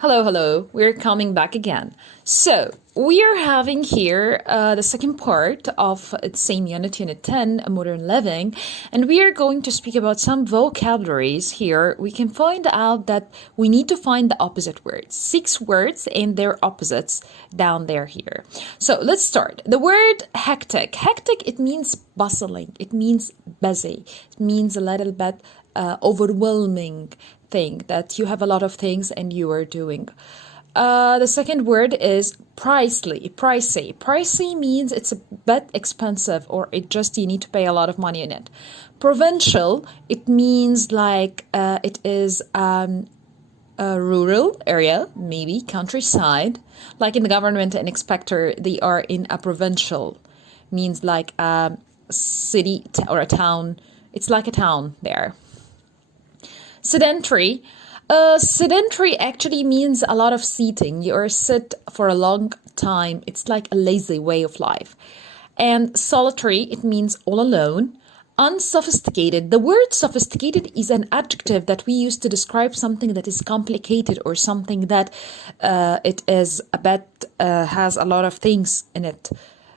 Hello, hello. We're coming back again. So, we are having here the second part of the same unit, Unit 10, Modern Living, and we are going to speak about some vocabularies here. We can find out that we need to find the opposite words. 6 words and their opposites down there here. So, let's start. The word hectic. Hectic, it means bustling. It means busy. It means a little bit overwhelming thing, that you have a lot of things and you are doing. The second word is pricely, pricey. Pricey means it's a bit expensive, or it just you need to pay a lot of money in it. Provincial, it means like it is a rural area, maybe countryside. Like in the government and inspector, they are in a provincial, means like a city or a town. It's like a town there. Sedentary. Sedentary actually means a lot of seating. You are sit for a long time. It's like a lazy way of life. And solitary, it means all alone. Unsophisticated. The word sophisticated is an adjective that we use to describe something that is complicated, or something that it is a bit has a lot of things in it.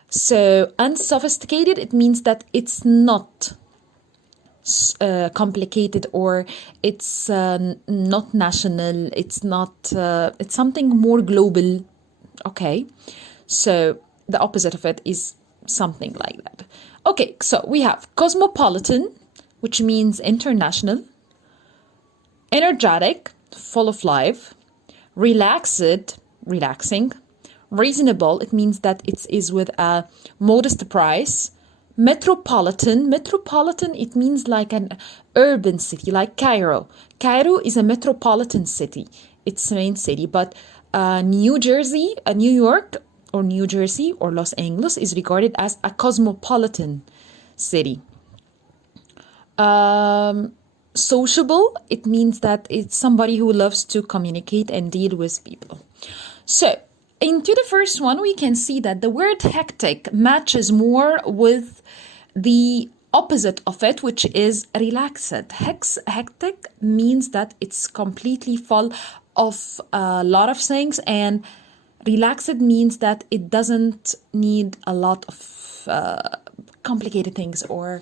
So unsophisticated, it means that it's not complicated, or it's not national, it's not it's something more global. Okay, so the opposite of it is something like that. Okay, so we have cosmopolitan, which means international. Energetic, full of life. Relaxed, relaxing. Reasonable, it means that it is with a modest price. Metropolitan. Metropolitan, it means like an urban city, like Cairo. Cairo is a metropolitan city. It's the main city. But New Jersey, New York, or New Jersey, or Los Angeles is regarded as a cosmopolitan city. Sociable, it means that it's somebody who loves to communicate and deal with people. So, into the first one, we can see that the word hectic matches more with the opposite of it, which is relaxed. Hectic means that it's completely full of a lot of things, and relaxed means that it doesn't need a lot of complicated things or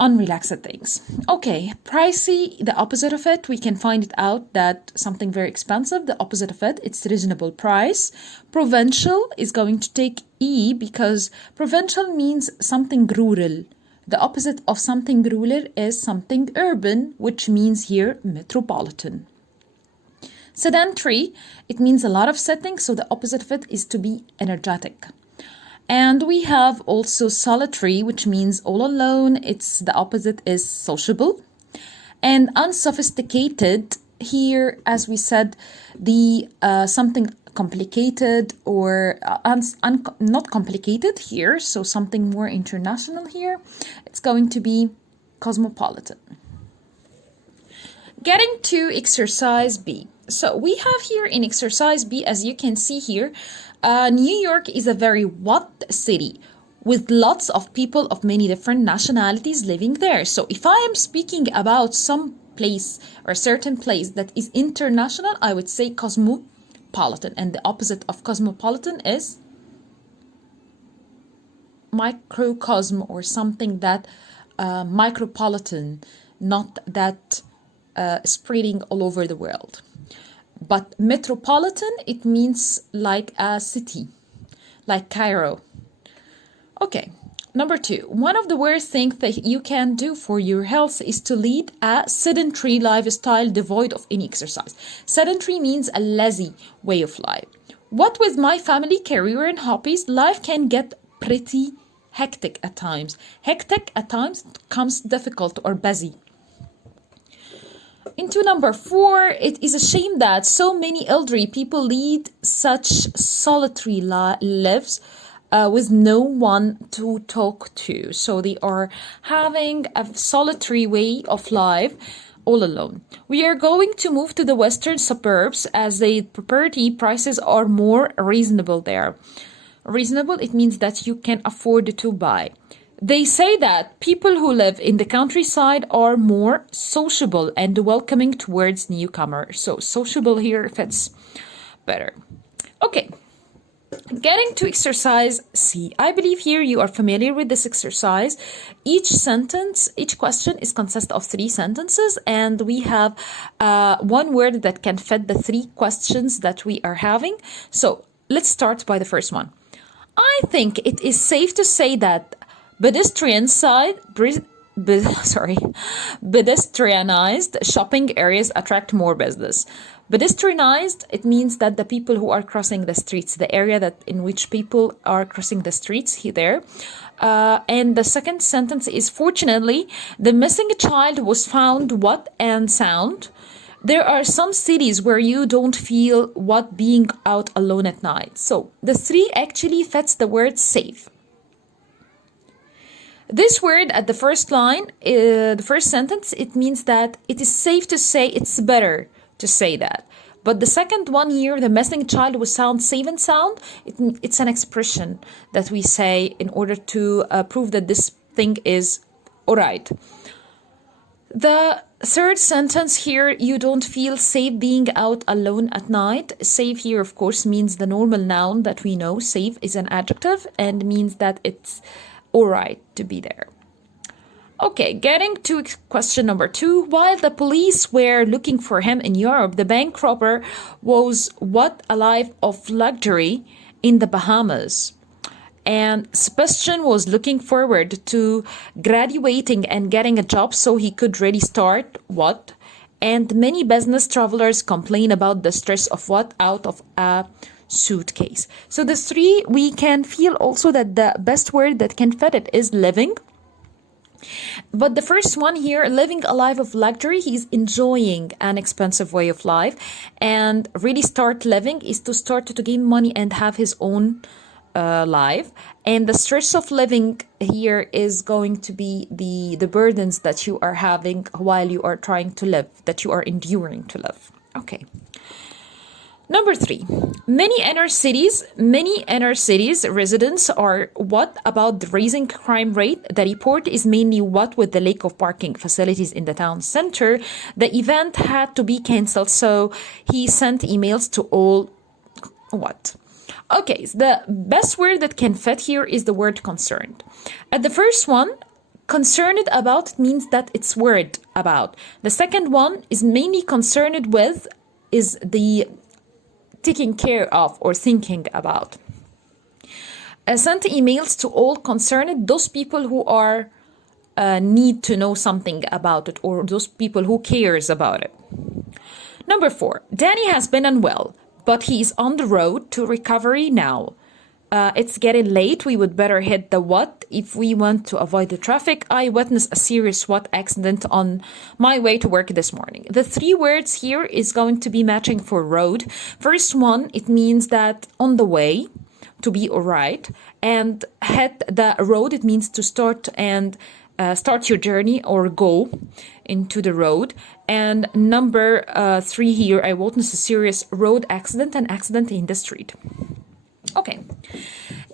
unrelaxed things. Okay, pricey, the opposite of it, we can find it out that something very expensive, the opposite of it, it's reasonable price. Provincial is going to take E, because provincial means something rural. The opposite of something rural is something urban, which means here metropolitan. Sedentary, it means a lot of sitting, so the opposite of it is to be energetic. And we have also solitary, which means all alone. It's the opposite is sociable. And unsophisticated, here, as we said, the something complicated or not complicated here, so something more international here. It's going to be cosmopolitan. Getting to exercise B. So we have here in exercise B, as you can see here, New York is a very what city with lots of people of many different nationalities living there. So if I am speaking about some place or a certain place that is international, I would say cosmopolitan. And the opposite of cosmopolitan is microcosm, or something that micropolitan, not that spreading all over the world. But metropolitan, it means like a city, like Cairo. Okay, number 2. One of the worst things that you can do for your health is to lead a sedentary lifestyle devoid of any exercise. Sedentary means a lazy way of life. What with my family, career, and hobbies, life can get pretty hectic at times. Hectic at times comes difficult or busy. Into number 4, it is a shame that so many elderly people lead such solitary lives with no one to talk to. So they are having a solitary way of life all alone. We are going to move to the western suburbs as the property prices are more reasonable there. Reasonable, it means that you can afford to buy. They say that people who live in the countryside are more sociable and welcoming towards newcomers. So sociable here fits better. Okay, getting to exercise C. I believe here you are familiar with this exercise. Each sentence, each question is consist of 3 sentences, and we have one word that can fit the 3 questions that we are having. So let's start by the first one. I think it is safe to say that pedestrianized shopping areas attract more business. Pedestrianized, it means that the people who are crossing the streets, the area that in which people are crossing the streets there. And the second sentence is, fortunately, the missing child was found what and sound. There are some cities where you don't feel what being out alone at night. So the 3 actually fits the word safe. This word at the first line, the first sentence, it means that it is safe to say, it's better to say that. But the second one here, the missing child was sound safe and sound, it's an expression that we say in order to prove that this thing is all right. The third sentence here, you don't feel safe being out alone at night. Safe here, of course, means the normal noun that we know. Safe is an adjective and means that it's all right to be there. Okay, getting to question number 2. While the police were looking for him in Europe, the bank robber was what a life of luxury in the Bahamas. And Sebastian was looking forward to graduating and getting a job so he could really start what? And many business travelers complain about the stress of what out of a suitcase. So the 3, we can feel also that the best word that can fit it is living. But the first one here, living a life of luxury, he's enjoying an expensive way of life. And really start living is to start to gain money and have his own life. And the stress of living here is going to be the burdens that you are having while you are trying to live, that you are enduring to live. Okay. Number 3, many inner cities residents are what about the rising crime rate? The report is mainly what with the lack of parking facilities in the town center. The event had to be cancelled, so he sent emails to all what? Okay, so the best word that can fit here is the word concerned. At the first one, concerned about means that it's worried about. The second one is mainly concerned with is the taking care of or thinking about. Sent emails to all concerned, those people who are need to know something about it, or those people who cares about it. Number 4, Danny has been unwell, but he is on the road to recovery now. It's getting late. We would better hit the what if we want to avoid the traffic. I witnessed a serious what accident on my way to work this morning. The 3 words here is going to be matching for road. First one, it means that on the way, to be all right. And hit the road, it means to start and start your journey or go into the road. And number 3 here, I witnessed a serious road accident, an accident in the street. Okay,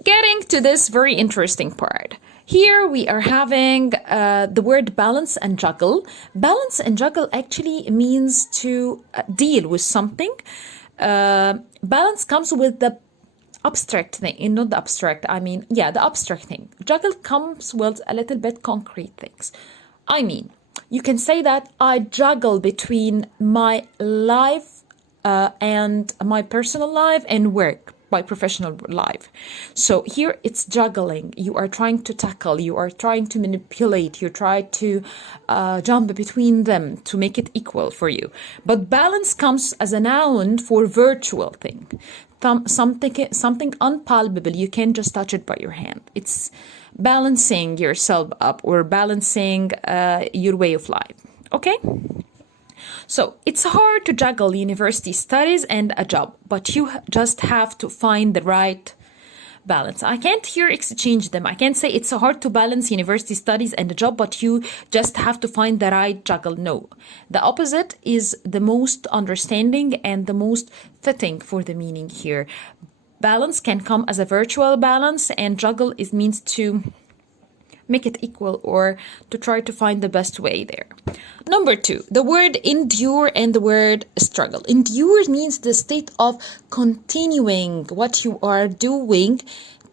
getting to this very interesting part. Here we are having the word balance and juggle. Balance and juggle actually means to deal with something. Balance comes with the abstract thing, not the abstract, the abstract thing. Juggle comes with a little bit concrete things. You can say that I juggle between my life and my personal life and work. By professional life. So here it's juggling. You are trying to tackle, you are trying to manipulate, you try to jump between them to make it equal for you. But balance comes as a noun for virtual thing. Something unpalpable, you can't just touch it by your hand. It's balancing yourself up or balancing your way of life. Okay? So it's hard to juggle university studies and a job, but you just have to find the right balance. I can't here exchange them. I can't say it's hard to balance university studies and a job, but you just have to find the right juggle. No, the opposite is the most understanding and the most fitting for the meaning here. Balance can come as a virtual balance, and juggle means to make it equal or to try to find the best way there. Number 2, the word endure and the word struggle. Endure means the state of continuing what you are doing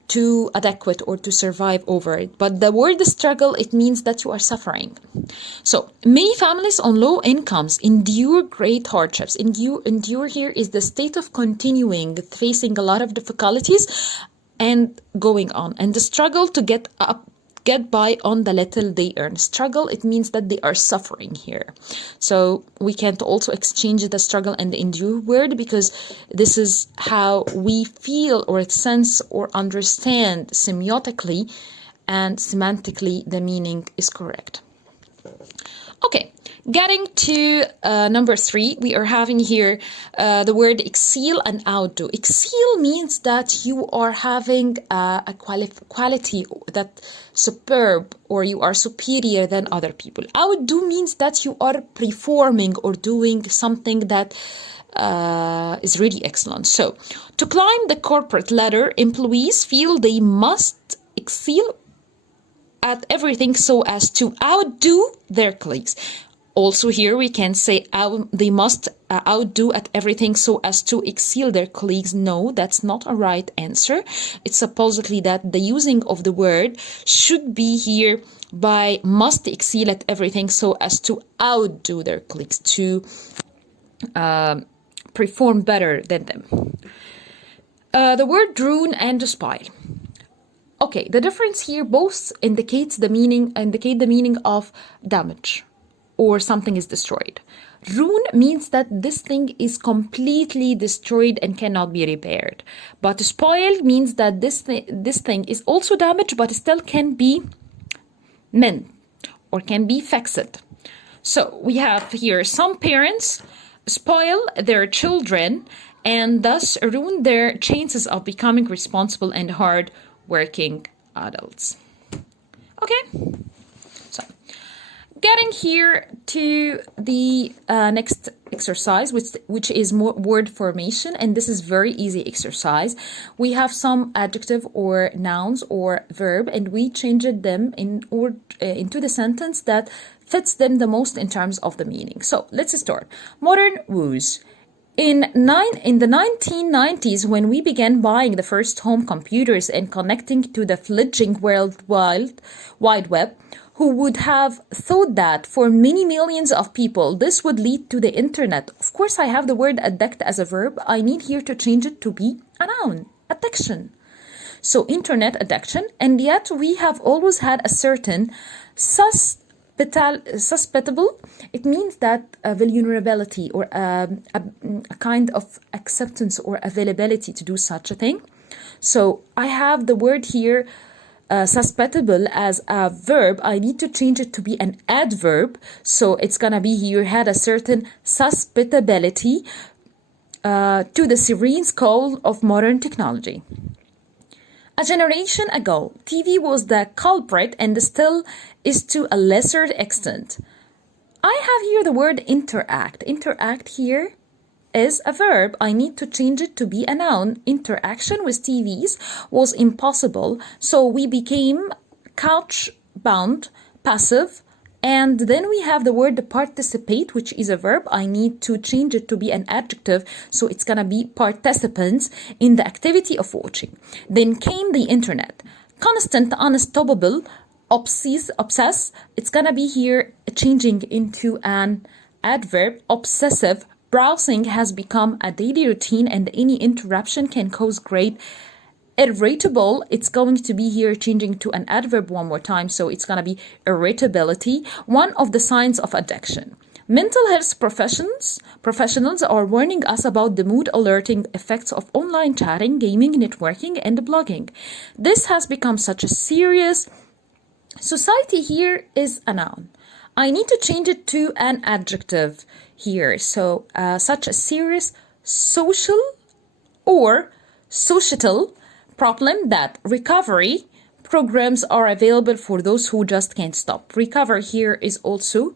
to adequate or to survive over it. But the word struggle, it means that you are suffering. So many families on low incomes endure great hardships. Endure here is the state of continuing, facing a lot of difficulties and going on. And the struggle to get by on the little they earn. Struggle, it means that they are suffering here. So we can't also exchange the struggle and the endure word, because this is how we feel or sense or understand semiotically and semantically the meaning is correct. Okay, getting to number 3, we are having here the word excel and outdo. Excel means that you are having a quality that superb, or you are superior than other people. Outdo means that you are performing or doing something that is really excellent. So to climb the corporate ladder, employees feel they must excel at everything so as to outdo their colleagues. Also here we can say they must outdo at everything so as to excel their colleagues. No, that's not a right answer. It's supposedly that the using of the word should be here by must excel at everything so as to outdo their colleagues, to perform better than them. The word ruin and spoil. Okay, the difference here both indicate the meaning of damage, or something is destroyed. Ruin means that this thing is completely destroyed and cannot be repaired. But spoil means that this thing is also damaged, but still can be mended or can be fixed. So we have here some parents spoil their children and thus ruin their chances of becoming responsible and hard-working adults. Okay, so getting here to the next exercise, which is more word formation, and this is very easy exercise. We have some adjective or nouns or verb, and we changed them into the sentence that fits them the most in terms of the meaning. So let's start. Modern woes. In the 1990s, when we began buying the first home computers and connecting to the fledgling World Wide Web, who would have thought that for many millions of people this would lead to the internet? Of course, I have the word addict as a verb. I need here to change it to be a noun, addiction. So internet addiction, and yet we have always had a certain susceptible, it means that a vulnerability or a kind of acceptance or availability to do such a thing. So I have the word here susceptible as a verb. I need to change it to be an adverb. So it's gonna be here had a certain susceptibility to the serene call of modern technology. A generation ago, TV was the culprit and still is to a lesser extent. I have here the word interact. Interact here is a verb. I need to change it to be a noun. Interaction with TVs was impossible, so we became couch-bound, passive, and then we have the word participate, which is a verb. I need to change it to be an adjective, so it's gonna be participants in the activity of watching. Then came the internet. Constant, unstoppable, obsess. It's gonna be here changing into an adverb. Obsessive. Browsing has become a daily routine, and any interruption can cause great irritable. It's going to be here changing to an adverb one more time, so it's going to be irritability, one of the signs of addiction. Mental health professionals are warning us about the mood alerting effects of online chatting, gaming, networking, and blogging. This has become such a serious society. Here is a noun. I need to change it to an adjective here. So such a serious social or societal problem that recovery programs are available for those who just can't stop. Recover here is also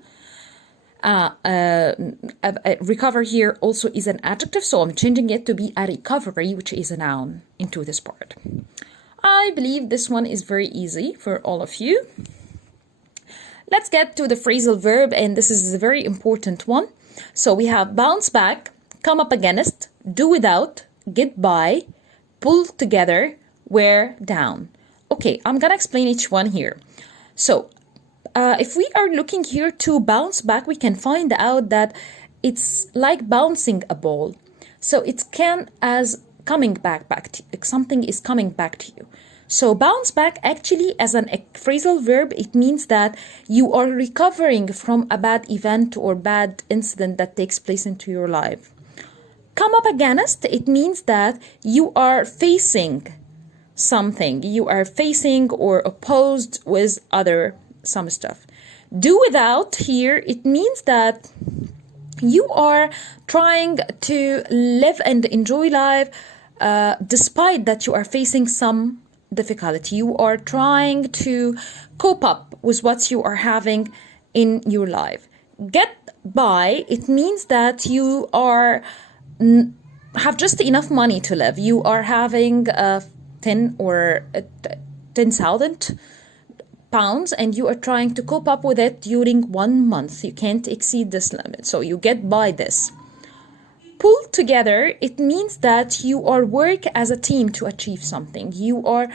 recover here also is an adjective, so I'm changing it to be a recovery, which is a noun, into this part. I believe this one is very easy for all of you. Let's get to the phrasal verb, and this is a very important one. So we have bounce back, come up against, do without, get by, pull together, wear down. Okay, I'm gonna explain each one here. So if we are looking here to bounce back, we can find out that it's like bouncing a ball. So it can as coming back to you. Something is coming back to you. So bounce back actually as a phrasal verb, it means that you are recovering from a bad event or bad incident that takes place into your life. Come up against, it means that you are facing something. You are facing or opposed with some stuff. Do without here, it means that you are trying to live and enjoy life despite that you are facing some difficulty. You are trying to cope up with what you are having in your life. Get by, it means that you are have just enough money to live. You are having 10 or 10,000 pounds and you are trying to cope up with it during 1 month. You can't exceed this limit, so you get by this. Pull together, it means that you are work as a team to achieve something. You are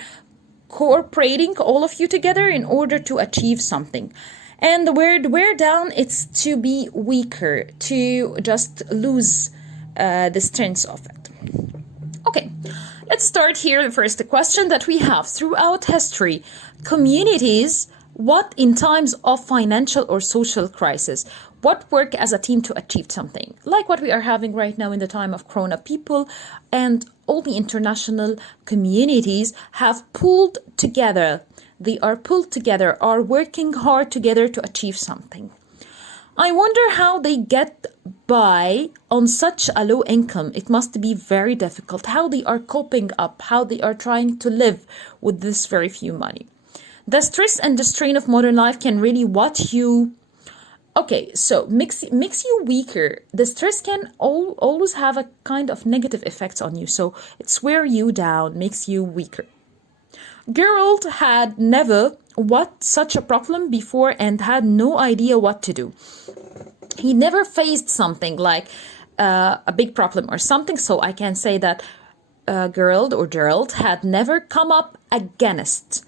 cooperating, all of you together, in order to achieve something. And the word wear down, it's to be weaker, to just lose the strength of it. Okay, let's start here. The first question that we have: throughout history, communities, what in times of financial or social crisis, what work as a team to achieve something? Like what we are having right now in the time of Corona, people and all the international communities have pulled together. They are pulled together, are working hard together to achieve something. I wonder how they get by on such a low income. It must be very difficult. How they are coping up, how they are trying to live with this very few money. The stress and the strain of modern life can really makes you weaker. The stress can always have a kind of negative effects on you. So it's wear you down, makes you weaker. Gerald had never such a problem before and had no idea what to do. He never faced something like a big problem or something. So I can say that Gerald had never come up against,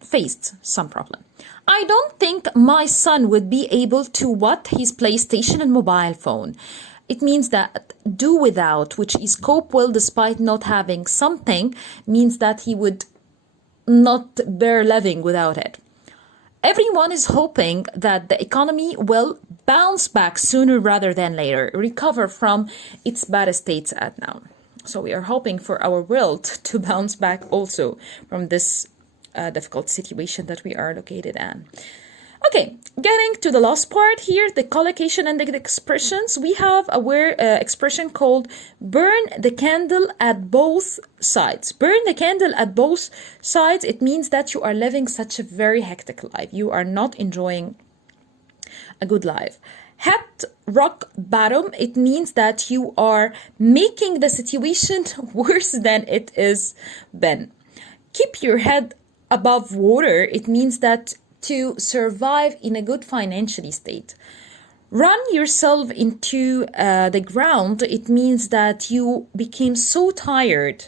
faced some problem. I don't think my son would be able to his PlayStation and mobile phone. It means that do without, which is cope well despite not having something, means that he would not bear living without it. Everyone is hoping that the economy will bounce back sooner rather than later, recover from its bad states at now. So we are hoping for our world to bounce back also from this difficult situation that we are located in. Okay, getting to the last part here, the collocation and the expressions. We have a expression called burn the candle at both sides. Burn the candle at both sides. It means that you are living such a very hectic life. You are not enjoying a good life. Hit rock bottom. It means that you are making the situation worse than it is been. Keep your head above water. It means that to survive in a good financial state. Run yourself into the ground. It means that you became so tired.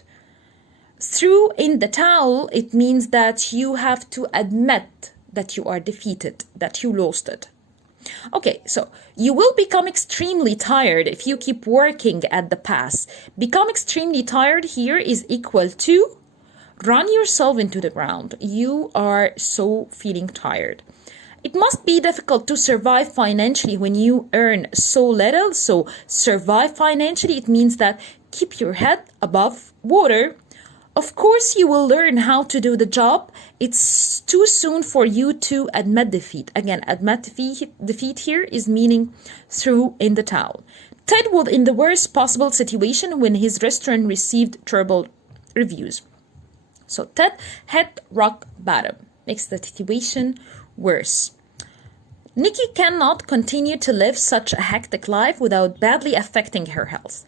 Throw in the towel. It means that you have to admit that you are defeated, that you lost it. Okay, so you will become extremely tired if you keep working at the past. Become extremely tired here is equal to run yourself into the ground. You are so feeling tired. It must be difficult to survive financially when you earn so little. So survive financially, it means that keep your head above water. Of course, you will learn how to do the job. It's too soon for you to admit defeat. Again, admit defeat here is meaning throw in the towel. Ted was in the worst possible situation when his restaurant received terrible reviews. So Ted hit rock bottom, makes the situation worse. Nikki cannot continue to live such a hectic life without badly affecting her health.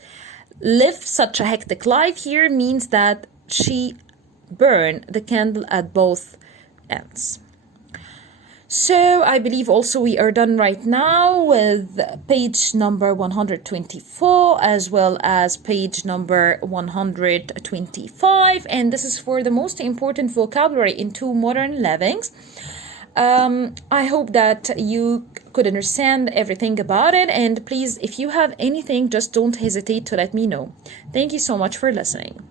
Live such a hectic life here means that she burn the candle at both ends. So I believe also we are done right now with page number 124 as well as page number 125, and this is for the most important vocabulary in two modern livings. I hope that you could understand everything about it, and please, if you have anything, just don't hesitate to let me know. Thank you so much for listening.